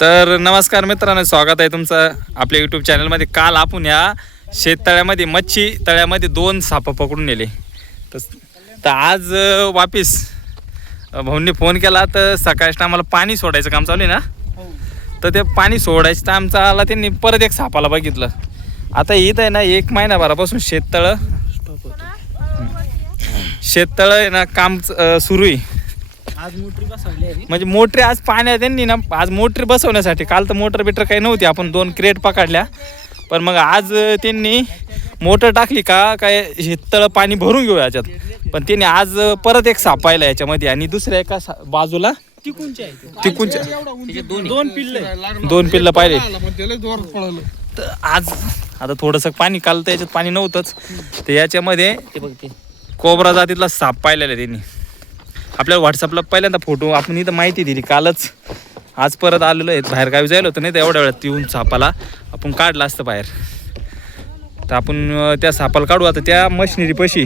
तर नमस्कार मित्रांनो स्वागत आहे तुमचं आपल्या यूट्यूब चॅनलमध्ये काल आपण या शेततळ्यामध्ये मच्छी तळ्यामध्ये दोन सापं पकडून नेले. तर तर आज वापिस भाऊंनी फोन केला तर सकाळी आम्हाला पाणी सोडायचं काम चालू आहे ना? तर ते पाणी सोडायचं तर आमचा आला त्यांनी परत एक सापाला बघितलं. आता इथं आहे ना एक महिनाभरापासून शेततळं शेततळं आहे ना काम सुरू आहे. आज मोटरी बसवली आहे म्हणजे मोटरी आज पाण्यात त्यांनी ना आज मोटरी बसवण्यासाठी. काल तर मोटर बिटर काही नव्हती आपण दोन क्रेट पकडल्या. पण मग आज त्यांनी मोटर टाकली का काय हे तळ पाणी भरून घेऊ याच्यात. पण त्यांनी आज परत एक सापायला याच्यामध्ये आणि दुसऱ्या एका सा- बाजूला तिकूनचे आहे ते. तिकूनच्या दोन पिल्ले दोन पिल्लं पाहिले. त्याला जोरात पळालं. तर आज आता थोडंसं पाणी काल तर याच्यात पाणी नव्हतंच. तर याच्यामध्ये ते बघ ते. कोबरा जातीतला साप पाहिलेला आहे त्यांनी. आपल्याला व्हॉट्सअपला पहिल्यांदा फोटो आपण इथं माहिती दिली. कालच आज परत आलेलो आहे बाहेर गावी जायला होतं नाही तर एवढ्या वेळात येऊन सापाला आपण काढलं असतं बाहेर. तर आपण त्या सापाला काढू. आता त्या मशिनरी पशी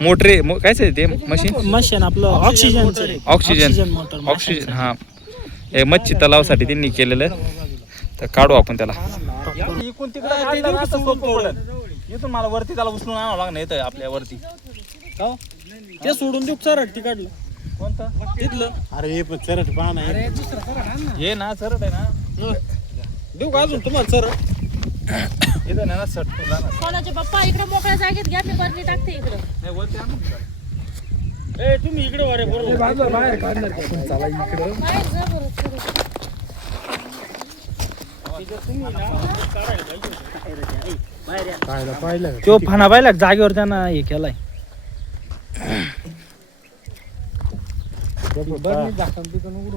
मोटरे मो कायच आहे ते मशीन मशीन आपलं. ऑक्सिजन ऑक्सिजन मोटर ऑक्सिजन हां. हे मच्छी तलावासाठी त्यांनी केलेलं. तर काढू आपण त्याला. इथून मला वरती त्याला उचलून आणावं लागणार येतं आपल्या वरती. ते सोडून देऊ सरळ ती काढलं. कोणतं? तिथलं. अरे हे पण चरट पान आहे हे ना. सरळ आहे ना. देऊ का अजून तुम्हाला सरळ? इथं नाही ना सट जाणार कोणाचे पप्पा इकडे मोकळ्या जागेत घ्या मी बरणी टाकते इकडं. वरती? ए तुम्ही इकडे वारे बरोबर. बाहेर जा बरं थोडं. पाहिलं पाहिलं. तो फणा पाहिला जागेवर त्यांना हे केलाय.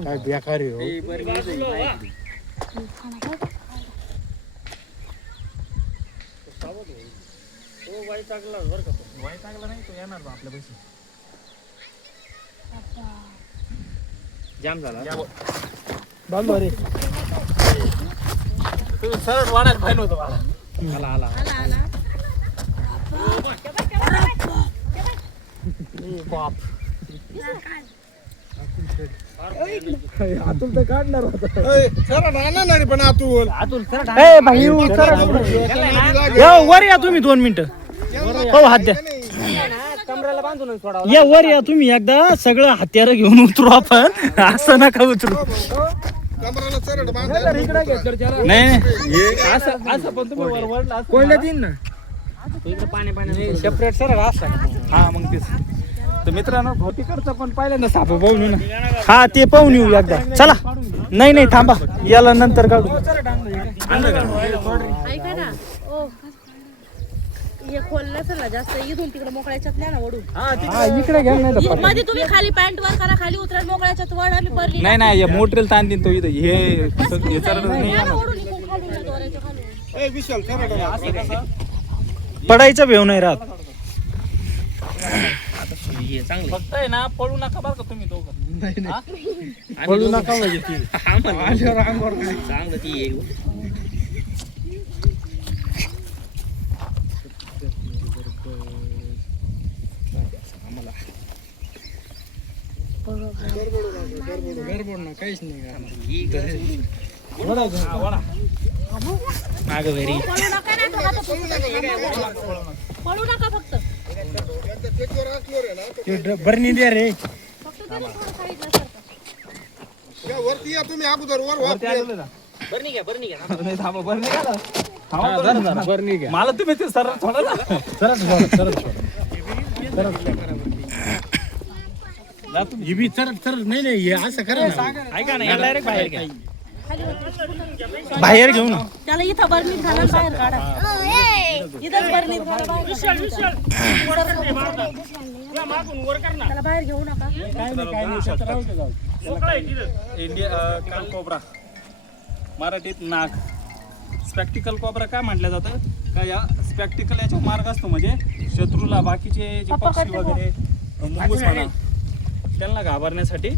काय बेकार आहे हो. वाई चांगला नाही तो येणार बा आपल्या पैसे जाम झाला या वर. बांधवा रे तुम्ही सरळ वाढायला पाहिजे होतं मला आला आला आला आला पण आतून ए भाई या वर या तुम्ही दोन मिनिटं हो हात द्या या वर या तुम्ही एकदा सगळं हत्यार घेऊन उतरू आपण असं नका उतरू नाही. असं असं पण तुम्ही वर वरला कोयला देईन ना? सेपरेट सर असं. हा मग तेच. तर मित्रांनो भौतिकडचं पण पहिल्यांदा साप पाहून येऊ ना. हा ते पाहून येऊ एकदा. चला. नाही नाही थांबा. याला नंतर काढू. ऐका ना. ओ. हे खोललं जास्त. इथून तिकडे मोकळ्याच्यात नाही ना वडून. हा इकडे घ्या नाही मध्ये तुम्ही खाली पॅन्ट वर करा खाली उतरा मोकळ्याच्यात आम्ही नाही नाही या मोटरेल ताण देईन तो इथं. हे हे चालत नाही. या ना वडून इकडून खालून या दोऱ्याच्या खालून. ए विशाल चरट पडायचा भेव नाही राहत. फक्त आहे ना पळू नका बरं का तुम्ही दोघं. नका म्हणजे ती. माग वेरी पळू नका नाही. पुसून टाका. पळू नका फक्त. बरणी द्या रे फक्त त्याला थोडं साईडला सरका. या वरती या तुम्ही अगोदर वर वा नाही थांबा बरं नाही का? थांबा बरं नाही. मला तुम्ही ते सरळ थोडं ना. ही बी चरट चरट नाही नाही हे असं करा ना. ऐका ना डायरेक्ट बाहेर घ्या. बाहेर घेऊ ना त्याला इथं बरणीत घाला बाहेर काढा. इथंच बरणीत घाला बाहेर त्याला बाहेर घेऊ नका. India cobra. मराठीत नाग. स्पॅक्टिकल कोबरा काय म्हटलं जातं? का या स्पॅक्टिकल याचा मार्ग असतो म्हणजे शत्रूला बाकीचे जे पक्षी वगैरे मुंगूस म्हणा त्यांना घाबरण्यासाठी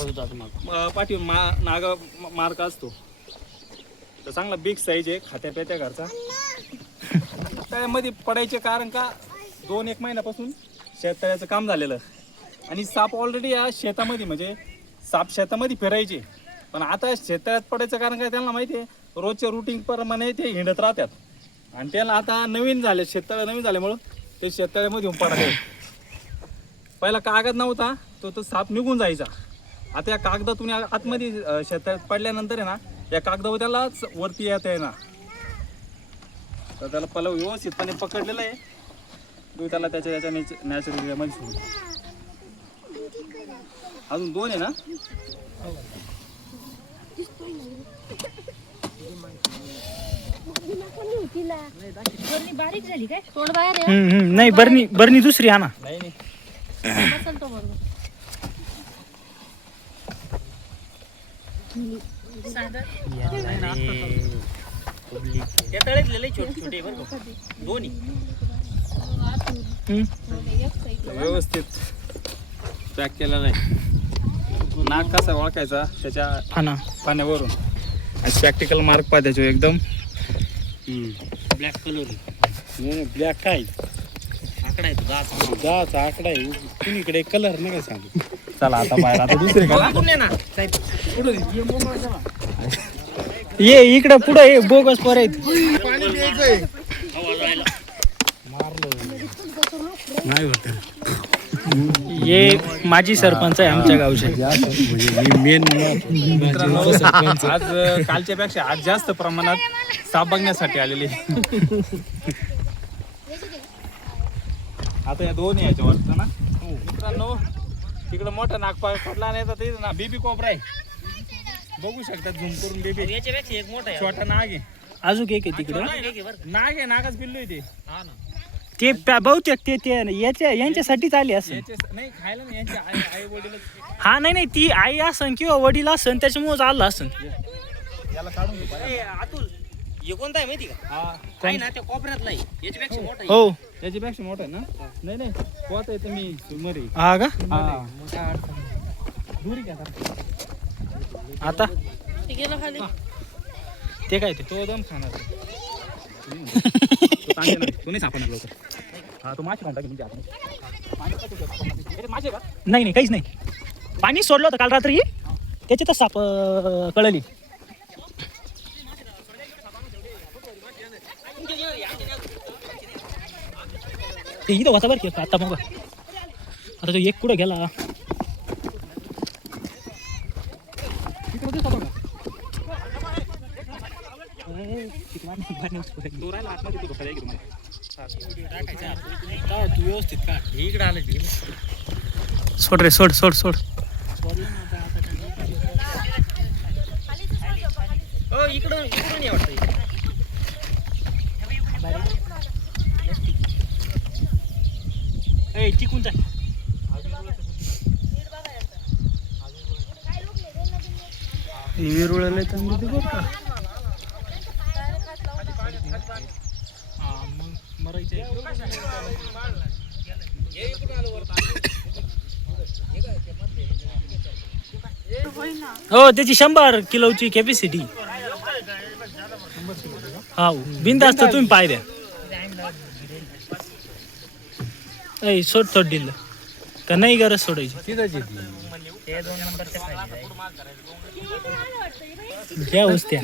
अं, पाठीवर मा नाग मार्ग असतो. तर चांगला बिग साईज आहे खात्या प्यात्या घरचा. त्यामध्ये पडायचे कारण का? दोन एक महिन्यापासून शेततळ्याचं काम झालेलं. आणि साप ऑलरेडी या शेतामध्ये म्हणजे साप शेतामध्ये फिरायचे. पण आता शेततळ्यात पडायचं कारण काय त्यांना माहिती आहे? रोजच्या रुटीन प्रमाणे ते हिंडत राहतात. आणि त्याला आता नवीन झाले शेततळं नवीन झाल्यामुळं ते शेततळ्यामध्ये येऊन पडले. पहिला कागद नव्हता तो तो साप निघून जायचा. आता या कागदातून या आतमध्ये अं, शेततळ्यात पडल्यानंतर आहे ना या कागदावर त्यालाच वरती येता येणार तर त्याला पहिलं व्यवस्थितपणे पकडलेलं आहे. तू त्याला त्याच्या त्याच्या नॅचरलमध्ये सोडू अजून दोन आहे ना? बरणी बारीक झाली काय? तोंड बाहेर आहे हम्म, हम्म. नाही बरणी बरणी दुसरी आणा. नाही नाही बसल तो बरोबर साधं हम्म. व्यवस्थित. पॅक केलेला आहे नाक कसा ओळखायचा? त्याच्या आणा पाण्यावरून. आणि प्रॅक्टिकल मार्क पा त्याच्यावर एकदम. ब्लॅक कलर ब्लॅक काय आकडा आहे दहाचा आकडा आहे. कुणीकडे कलर नका सांगू? चला आता बाहेर आता दुसरे का ये इकडं पुढं ये बोगस पर आहेत. नाही होत. ये माजी सरपंच आहे आमच्या गावचे. म्हणजे मी मेन आज कालच्या पेक्षा आज जास्त प्रमाणात साप बघण्यासाठी आलेले. आता या दोन याच्यावर ना. मित्रांनो तिकडे मोठा नाग पा- पडला नाही तर ते ना बेबी कोबरा आहे. बघू शकतात झूम करून बेबी. याच्यापेक्षा एक मोठा छोटा नाग आहे. अजून एक आहे तिकडं. नाग आहे नागच पिल्लू आहे ते. ते प्या- बहुतेक ते ते याच्या यांच्यासाठीच आले असं याचे नाही खायला नाही. यांचे आई आई वडील हा नाही नाही. ती आई असन किंवा वडील असन त्याच्यामुळे आलं असन. याला काढून घेऊ पाहिजे. हे कोणता आहे माहिती का? हा. आहे ना त्या कोपऱ्यातला आहे. याच्यापेक्षा मोठा आहे. हो. याच्यापेक्षा मोठा आहे ना? नाही नाही. पोहता येतं मी सुमरी. हा का? हा. दुरी घ्या जरा. आता? ते गेलं खाली. ते काय ते? तो दम खाणार आहे. तो तांगे नाही, तो नाही सापडणार लवकर. हा तो मासे म्हणजे आपण मासे खातो का? अरे, मासे का? नाही नाही काहीच नाही. पाणी सोडलं होतं काल रात्री. त्याच्यातच साप अं, कळली. ते इथं होता बरं की आता मग. आता तो एक कुठं गेला? तो राहिला आतमध्ये तो तू व्यवस्थित का हे इकडे आलं सोड रे सोड सोड सोड. हो इकडून इकडून ये वाटतं इकडे. ए टिकून जा विरुळले चांगली बघ का? हो त्याची शंभर किलोची कॅपॅसिटी हा बिंदास्त तुम्ही पाय द्या. ऐ सोड सोड दिलं का नाही गरज सोडायची? घ्या उस्त्या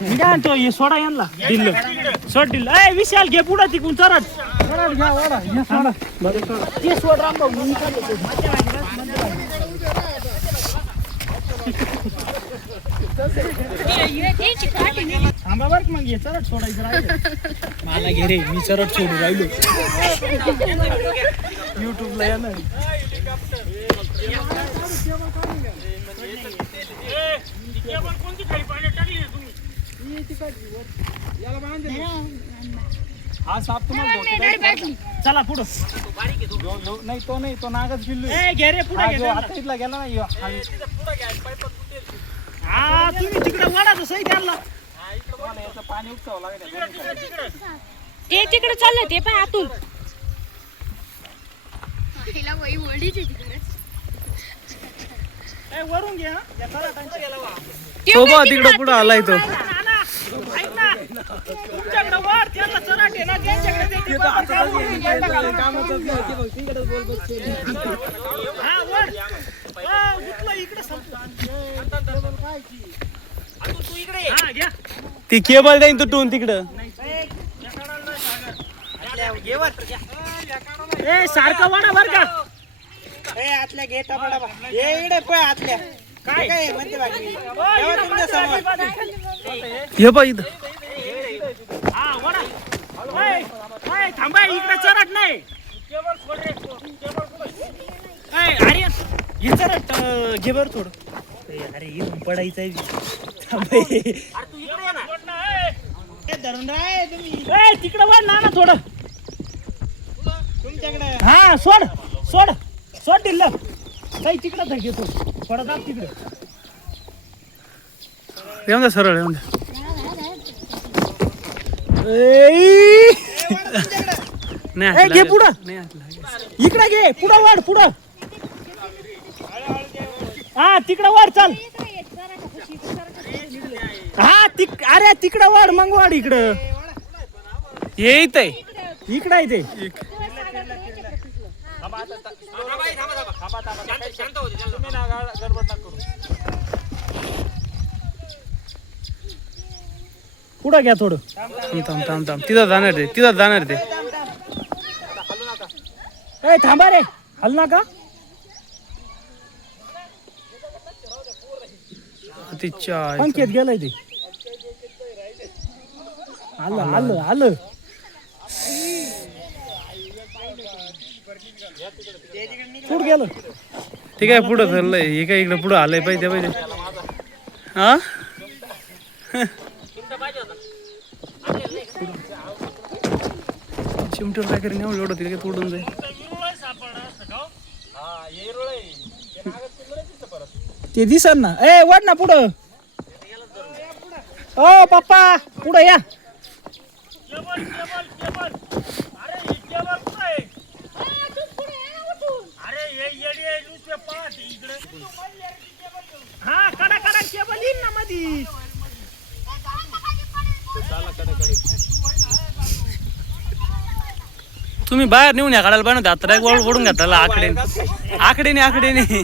मी काय म्हणतो हे सोडा यांना. दिलं सोड दिलं ए विशाल घे पुढं तिकून चरट चरट घ्या वाडा सोडा. ते सोड. मी. थांबा बरं मग हे चरट सोडायचं राहिलं. मला घे रे मी चरट सोडू राहिलो. युट्यूबला येणार. हा साप तुम्हाला चला पुढं यो- यो- नाही तो नाही तो नागच पिल्लू आहे. ए घे रे पुढे हा घे जो त्यांना. आता इथला गेला ना यो, हा हा तुम्ही तिकडे वाढा सही त्यांना हा, इकडं तुम्हाला याचं पाणी लागेल. ते तिकडे चाललं ते पण आतून ए, वरून घे हा. त्या चराटांची. शोभा तिकडं पुढं आलाय तो. तुमच्याकडे वर त्यांना चराट आहे ना त्यांच्याकडे ते. हा, इकडे संपलं. तू तू इकडे ये. हा, घ्या. ती केबल देईन तुटून तिकडं आतल्या वर. ए सारखं वाडा बर का ए, आतल्या घे टपाटा. ये इकडे पळ आतल्या हे बघ इथं. हा थांबा इकडे चरट नाही. आर्यन हे चरट घे बरं थोडं. अरे इथून पडायचं आहे थांब, ए. अरे तू इकडे ये ना. ए, धरून राह तुम्ही ए, तिकडं वाढ ना ना थोडं. तुमच्याकडे. हा सोड सोड सोड दिलं काही तिकडं धर घेतो थोडं दाब तिकडे. येऊन द्या सरळ येऊन द्या. नाही घे पुढं. इकडे घे पुढं वाढ पुढं. हा तिकडं वाढ चाल. हा तिक अरे तिकडं वाढ मग वाढ इकडं. हे इथं आहे. इकडं आहे ते. शांत शांत होते त्यांना पुढं घ्या थोडं? थांब थांब थांब थांब. तिथं जाणार ते तिथं जाणार ते. ए थांबा रे. हल ना का? तिच्या अंकेत गेलंय ते. आलं आलं आलं पुढ गेलं. ते काय पुढं चाललंय हे काय इकडं पुढं आलंय पाहिजे पाहिजे. हा? चिमटीवर काय करेन एवढं एवढं तिला तोडून जाईल. ते दिसन ना. ए वाढ ना पुढं. ओ पप्पा पुढं या. हा कडा कडा केबल येईन ना मधी. तुम्ही बाहेर नेऊन या काढायला बनवते. आता एक वळ ओढून घातला आकडे आकडे नाही आकडे नाही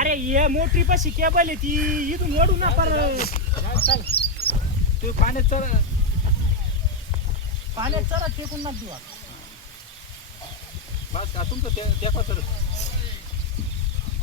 अरे ये मोटरी पाशी केबल आहे ती. इथून ओढू ना पर तू पाण्यात चर पाण्यात चरा टेकून ना देऊ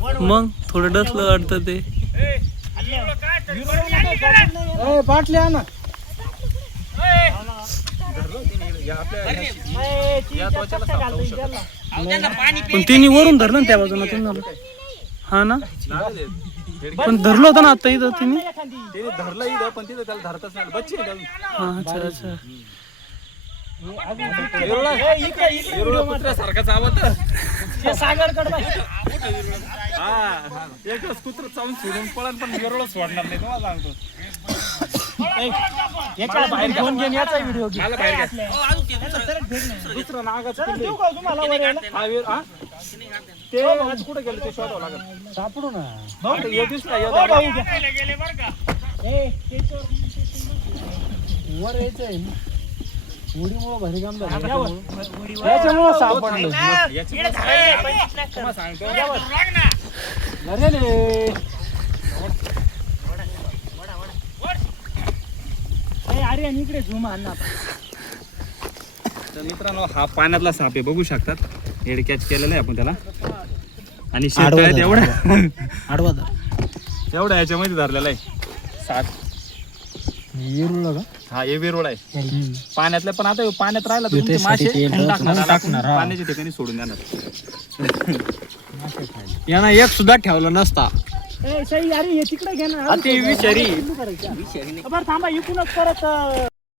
मग थोडं डसलं वाटतं ते. बाटल्या ना पाणी पण तिने वरून धरलं ना त्या बाजूला तुम्हाला हा ना? पण धरलं होतं ना आता इथं तिने? हा अच्छा अच्छा. सागर कडबा याच्या बाहेर घेऊन घेऊन याचा व्हिडिओ घे. अहो, अजून ते दुसरं- दुसरं नागाचं देऊ का तुम्हाला वर यायला? ते आज कुठे गेले? ते शोधावं लागेल. सापडू ना. भाऊ हे दिसला हे वर यायचं आहे ना. उडीमुळं भारी काम झालं त्याच्यामुळं सापडलं. अरे रे. अरे आणि इकडे झुम आण ना. तर मित्रांनो हा पाण्यातला साप आहे. बघू शकतात. हेड कॅच केलेला आहे आपण त्याला. आणि शेततळ्यात एवढा आडवा एवढा याच्यामध्ये धरलेला आहे. सात हा ए रोड आहे. पाण्यातल्या पण आता पाण्यात राहिला तर तुमचे मासे टाकणार. पाण्याच्या ठिकाणी सोडून देणार. यांना एक सुद्धा ठेवला नसता. ए सई अरे हे तिकडे घे ना. अति विषारी. बरं थांबा इकूनच परत अं,